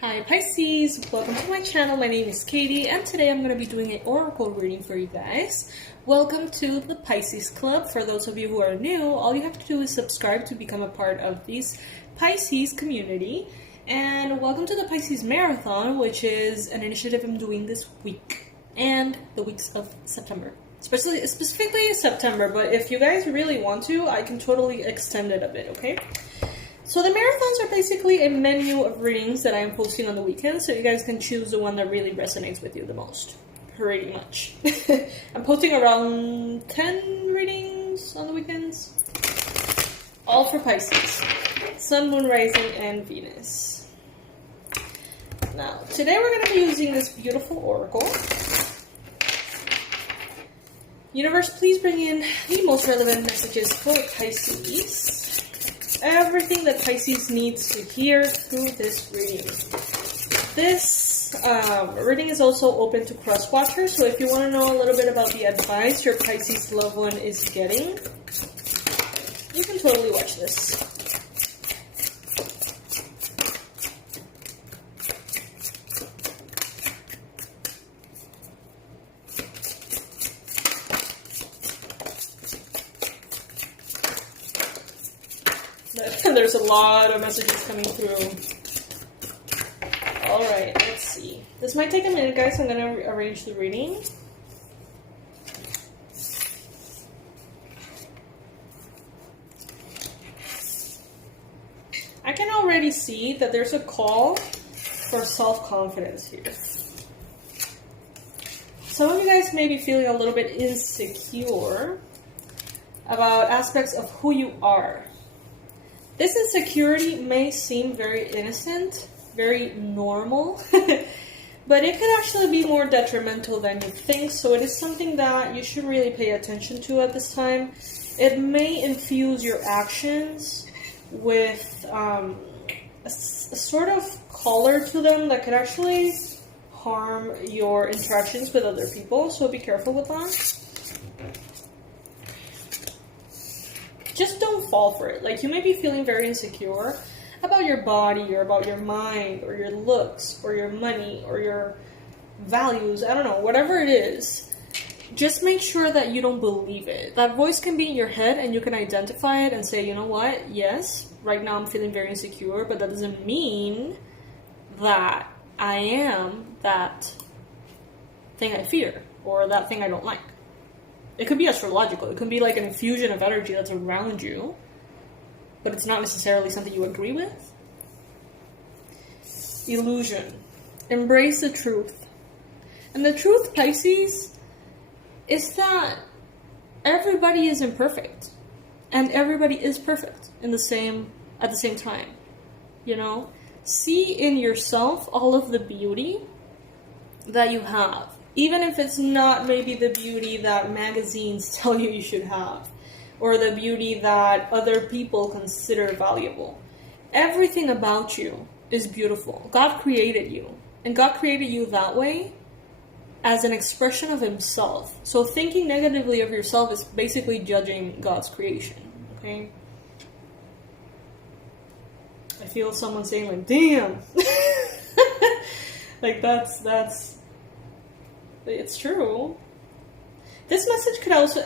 Hi Pisces, welcome to my channel. My name is Katie and today I'm going to be doing an oracle reading for you guys. Welcome to the Pisces Club. For those of you who are new, all you have to do is subscribe to become a part of this Pisces community. And welcome to the Pisces Marathon, which is an initiative I'm doing this week and the weeks of September. Specifically September, but if you guys really want to, I can totally extend it a bit, okay? So the marathons are basically a menu of readings that I am posting on the weekends, so you guys can choose the one that really resonates with you the most, pretty much. I'm posting around 10 readings on the weekends, all for Pisces, Sun, Moon, Rising, and Venus. Now, today we're going to be using this beautiful oracle. Universe, please bring in the most relevant messages for Pisces. Everything that Pisces needs to hear through this reading. This reading is also open to cross-watchers, so if you want to know a little bit about the advice your Pisces loved one is getting, you can totally watch this. There's a lot of messages coming through. Alright, let's see. This might take a minute, guys. I'm going to arrange the reading. I can already see that there's a call for self-confidence here. Some of you guys may be feeling a little bit insecure about aspects of who you are. This insecurity may seem very innocent, very normal, but it could actually be more detrimental than you think, so it is something that you should really pay attention to at this time. It may infuse your actions with a sort of color to them that could actually harm your interactions with other people, so be careful with that. Just don't fall for it. Like, you may be feeling very insecure about your body or about your mind or your looks or your money or your values. I don't know, whatever it is. Just make sure that you don't believe it. That voice can be in your head and you can identify it and say, you know what? Yes, right now I'm feeling very insecure, but that doesn't mean that I am that thing I fear or that thing I don't like. It could be astrological. It could be like an infusion of energy that's around you, but it's not necessarily something you agree with. Illusion. Embrace the truth. And the truth, Pisces, is that everybody is imperfect. And everybody is perfect at the same time. You know? See in yourself all of the beauty that you have. Even if it's not maybe the beauty that magazines tell you should have, or the beauty that other people consider valuable. Everything about you is beautiful. God created you, and God created you that way as an expression of Himself. So thinking negatively of yourself is basically judging God's creation, okay? I feel someone saying like, damn! Like that's... It's true. This message could also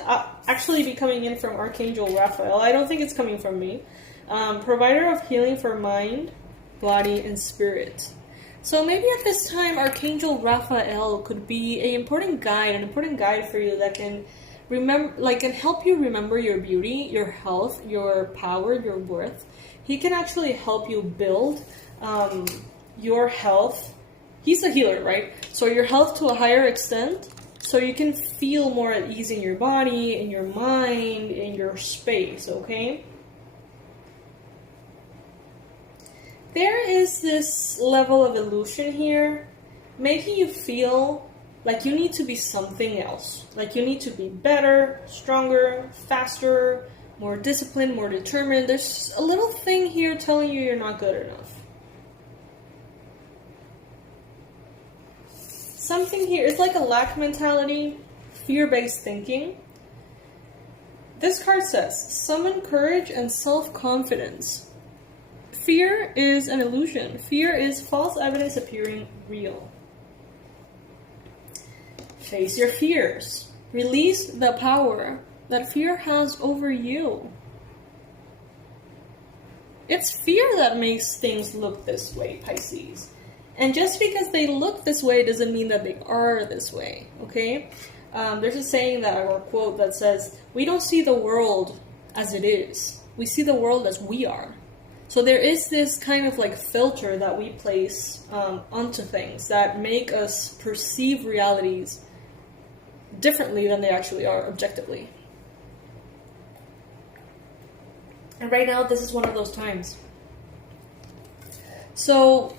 actually be coming in from Archangel Raphael. I don't think it's coming from me. Provider of healing for mind, body, and spirit. So maybe at this time, Archangel Raphael could be an important guide for you that can can help you remember your beauty, your health, your power, your worth. He can actually help you build your health. He's a healer, right? So your health to a higher extent, so you can feel more at ease in your body, in your mind, in your space, okay? There is this level of illusion here, making you feel like you need to be something else. Like you need to be better, stronger, faster, more disciplined, more determined. There's a little thing here telling you you're not good enough. Something here, it's like a lack mentality, fear-based thinking. This card says, summon courage and self-confidence. Fear is an illusion. Fear is false evidence appearing real. Face your fears. Release the power that fear has over you. It's fear that makes things look this way, Pisces. And just because they look this way doesn't mean that they are this way, okay? There's a saying that, or a quote that says, we don't see the world as it is. We see the world as we are. So there is this kind of like filter that we place onto things that make us perceive realities differently than they actually are objectively. And right now, this is one of those times. So,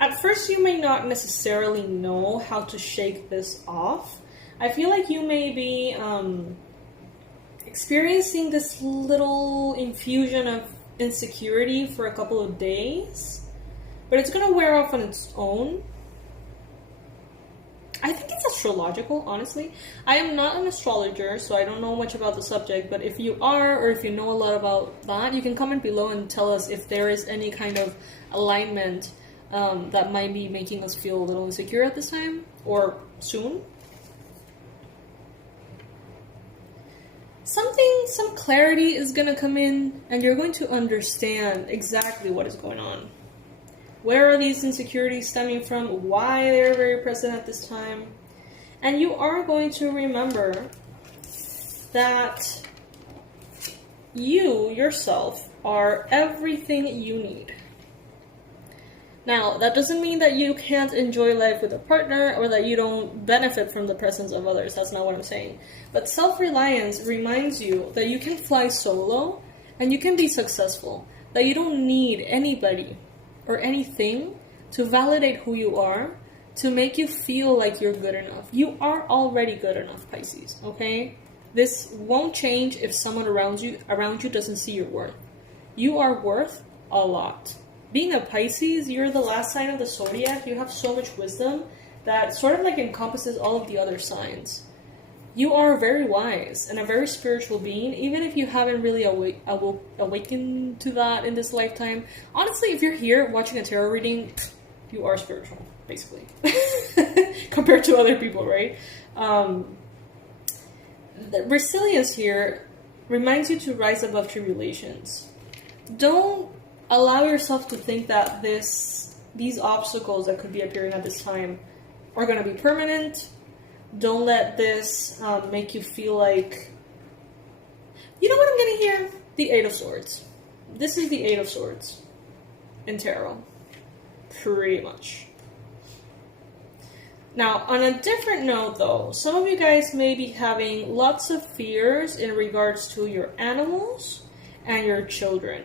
at first you may not necessarily know how to shake this off. I feel like you may be experiencing this little infusion of insecurity for a couple of days, but it's going to wear off on its own. I think it's astrological, honestly. I am not an astrologer, so I don't know much about the subject, but if you are, or if you know a lot about that, you can comment below and tell us if there is any kind of alignment that might be making us feel a little insecure at this time, or soon. Some clarity is going to come in, and you're going to understand exactly what is going on. Where are these insecurities stemming from? Why they're very present at this time? And you are going to remember that you, yourself, are everything you need. Now, that doesn't mean that you can't enjoy life with a partner or that you don't benefit from the presence of others. That's not what I'm saying. But self-reliance reminds you that you can fly solo and you can be successful. That you don't need anybody or anything to validate who you are, to make you feel like you're good enough. You are already good enough, Pisces, okay? This won't change if someone around you doesn't see your worth. You are worth a lot. Being a Pisces, you're the last sign of the zodiac. You have so much wisdom that sort of like encompasses all of the other signs. You are very wise and a very spiritual being, even if you haven't really awakened to that in this lifetime. Honestly, if you're here watching a tarot reading, you are spiritual, basically, compared to other people, right? The resilience here reminds you to rise above tribulations. Don't allow yourself to think that these obstacles that could be appearing at this time are going to be permanent. Don't let this make you feel like... You know what I'm getting here? The Eight of Swords. This is the Eight of Swords in tarot. Pretty much. Now, on a different note though, some of you guys may be having lots of fears in regards to your animals and your children.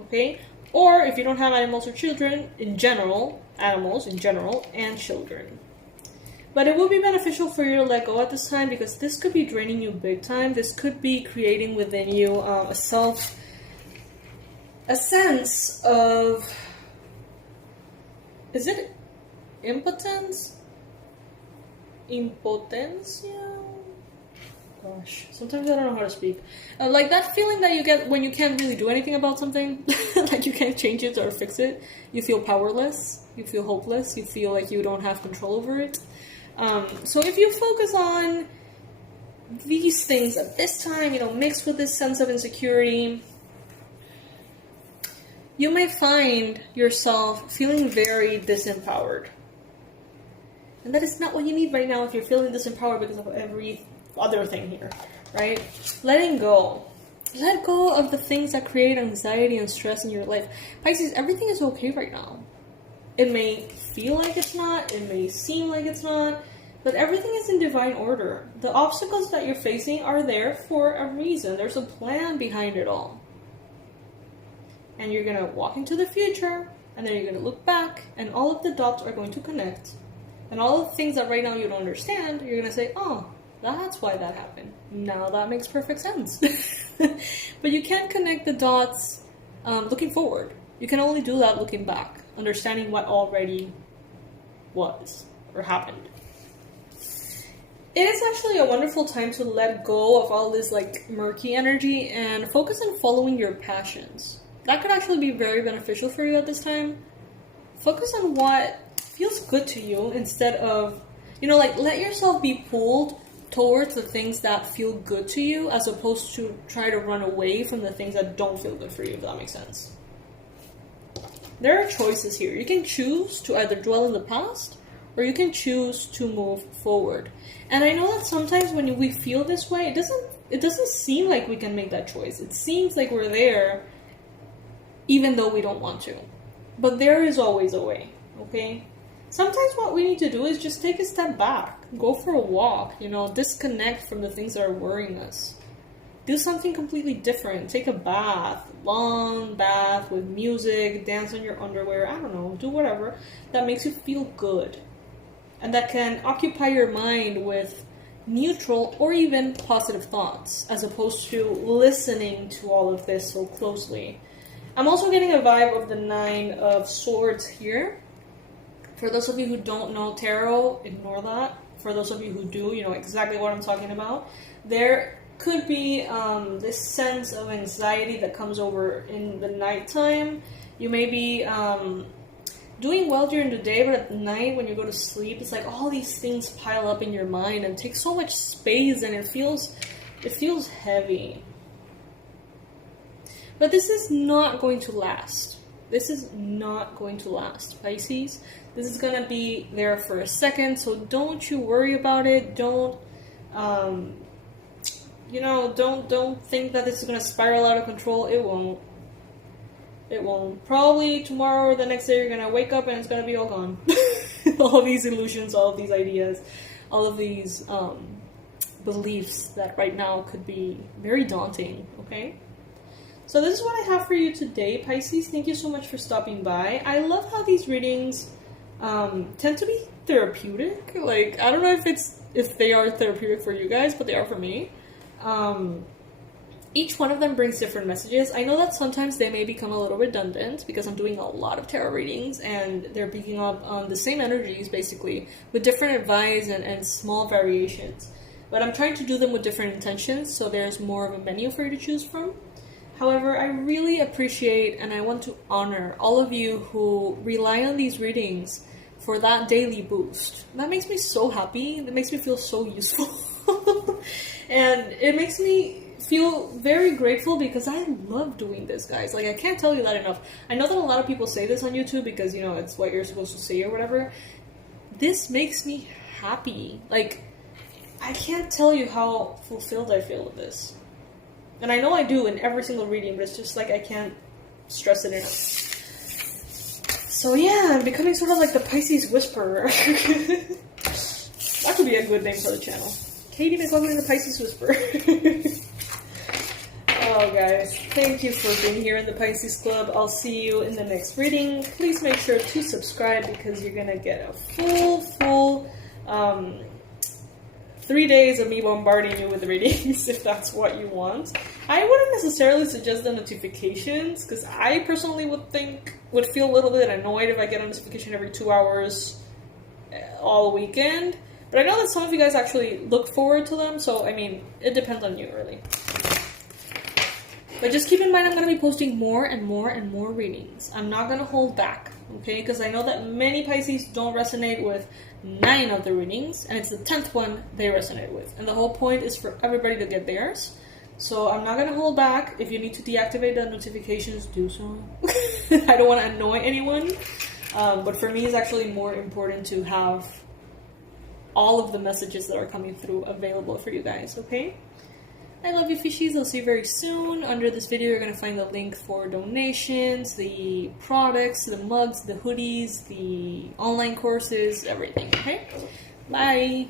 Okay? Or if you don't have animals or children, in general, animals in general, and children. But it will be beneficial for you to let go at this time because this could be draining you big time. This could be creating within you a sense of, is it impotence? Impotencia? Gosh, sometimes I don't know how to speak. Like that feeling that you get when you can't really do anything about something, like you can't change it or fix it. You feel powerless, you feel hopeless, you feel like you don't have control over it. So if you focus on these things at this time, mixed with this sense of insecurity, you may find yourself feeling very disempowered. And that is not what you need right now if you're feeling disempowered because of every other thing here, right? Letting go. Let go of the things that create anxiety and stress in your life. Pisces, everything is okay right now. It may feel like it's not, it may seem like it's not, but everything is in divine order. The obstacles that you're facing are there for a reason. There's a plan behind it all. And you're going to walk into the future, and then you're going to look back, and all of the dots are going to connect. And all of the things that right now you don't understand, you're going to say, oh, that's why that happened. Now that makes perfect sense. But you can't connect the dots looking forward. You can only do that looking back, understanding what already was or happened. it is actually a wonderful time to let go of all this like murky energy and focus on following your passions. That could actually be very beneficial for you at this time. Focus on what feels good to you instead of, like let yourself be pulled towards the things that feel good to you as opposed to try to run away from the things that don't feel good for you, if that makes sense. There are choices here. You can choose to either dwell in the past or you can choose to move forward. And I know that sometimes when we feel this way, it doesn't seem like we can make that choice. It seems like we're there even though we don't want to. But there is always a way, okay? Sometimes what we need to do is just take a step back, go for a walk, disconnect from the things that are worrying us. Do something completely different. Take a bath, long bath with music, dance in your underwear, I don't know, do whatever that makes you feel good. And that can occupy your mind with neutral or even positive thoughts, as opposed to listening to all of this so closely. I'm also getting a vibe of the 9 of Swords here. For those of you who don't know tarot, ignore that. For those of you who do, you know exactly what I'm talking about. There could be this sense of anxiety that comes over in the nighttime. You may be doing well during the day, but at night when you go to sleep, it's like all these things pile up in your mind and take so much space, and it feels heavy. But this is not going to last. This is not going to last, Pisces. This is going to be there for a second, so don't you worry about it. Don't think that this is going to spiral out of control. It won't. It won't. Probably tomorrow or the next day you're going to wake up and it's going to be all gone. All these illusions, all of these ideas, all of these beliefs that right now could be very daunting, okay? So this is what I have for you today, Pisces. Thank you so much for stopping by. I love how these readings tend to be therapeutic. Like, I don't know if they are therapeutic for you guys, but they are for me. Each one of them brings different messages. I know that sometimes they may become a little redundant because I'm doing a lot of tarot readings and they're picking up on the same energies basically with different advice and small variations. But I'm trying to do them with different intentions, so there's more of a menu for you to choose from. However, I really appreciate and I want to honor all of you who rely on these readings for that daily boost. That makes me so happy. That makes me feel so useful. And it makes me feel very grateful because I love doing this, guys. Like, I can't tell you that enough. I know that a lot of people say this on YouTube because, it's what you're supposed to say or whatever. This makes me happy. Like, I can't tell you how fulfilled I feel with this. And I know I do in every single reading, but it's just like I can't stress it enough. So yeah, I'm becoming sort of like the Pisces Whisperer. That could be a good name for the channel. Katie becoming the Pisces Whisperer. Oh guys, thank you for being here in the Pisces Club. I'll see you in the next reading. Please make sure to subscribe because you're gonna get a full 3 days of me bombarding you with readings if that's what you want. I wouldn't necessarily suggest the notifications because I personally would feel a little bit annoyed if I get a notification every 2 hours all weekend. But I know that some of you guys actually look forward to them, so I mean, it depends on you really. But just keep in mind I'm going to be posting more and more and more readings. I'm not going to hold back, okay? Because I know that many Pisces don't resonate with 9 of the readings, and it's the 10th one they resonate with. And the whole point is for everybody to get theirs. So I'm not going to hold back. If you need to deactivate the notifications, do so. I don't want to annoy anyone. But for me, it's actually more important to have all of the messages that are coming through available for you guys, okay? I love you, fishies. I'll see you very soon. Under this video, you're going to find the link for donations, the products, the mugs, the hoodies, the online courses, everything, okay? Bye!